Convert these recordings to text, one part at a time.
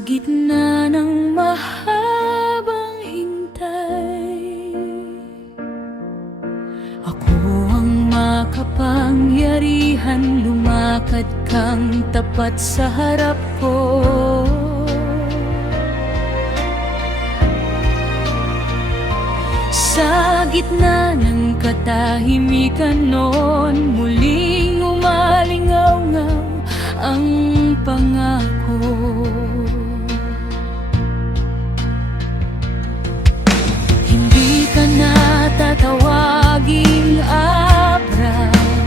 gitna ng mahabang hintay, ako ang makapangyarihan, lumakad kang tapat sa harap ko. Sa gitna ng katahimikan noon, muling umalingaw-ngaw ang pangako. Hindi ka na tatawaging Abraham,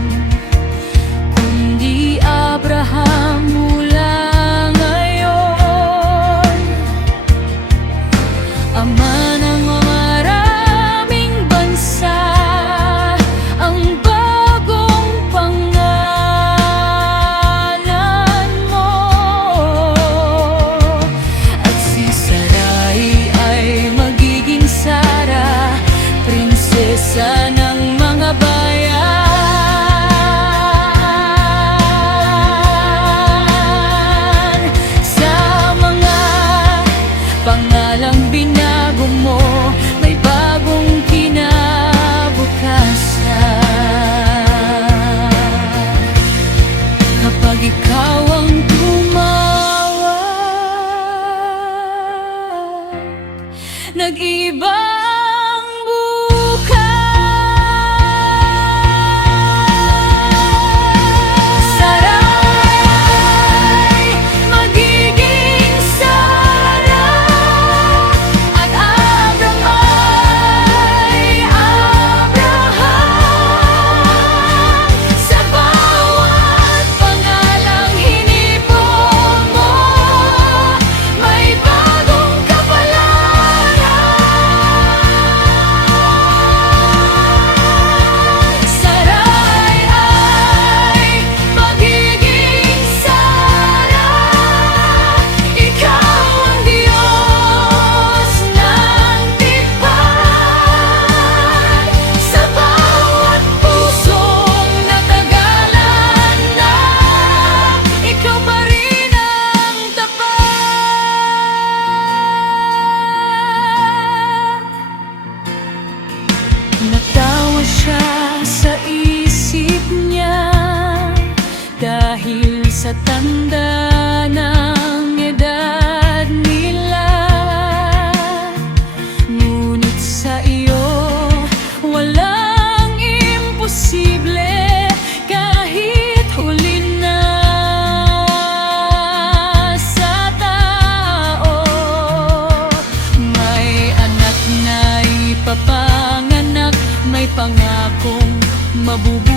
kundi Abraham mula ngayon. Ama ng maraming bansa, ang bagong pangalan mo. At si Sarai ay magiging Sara, prinsesa ng mga bayan. Sa mga pangalang binago mo, may bagong kinabukasan. Kapag ikaw ang tumawag, nag-iiba ang bukas. Sarai, magiging Sara, at Abraham ay Abraham. Sa bawat pangalang hinipon mo, may bagong kapalaran. Sarai ay magiging Sara, ikaw ang Diyos ng tipan. Sa bawat pusong natagalan na, ikaw pa rin ang tapat. Natawa siya sa isip niya dahil sa tanda ng edad nila. Ngunit sa iyo walang imposible, kahit huli na sa tao. May anak na ipapanganak, may pangakong mabubuhay.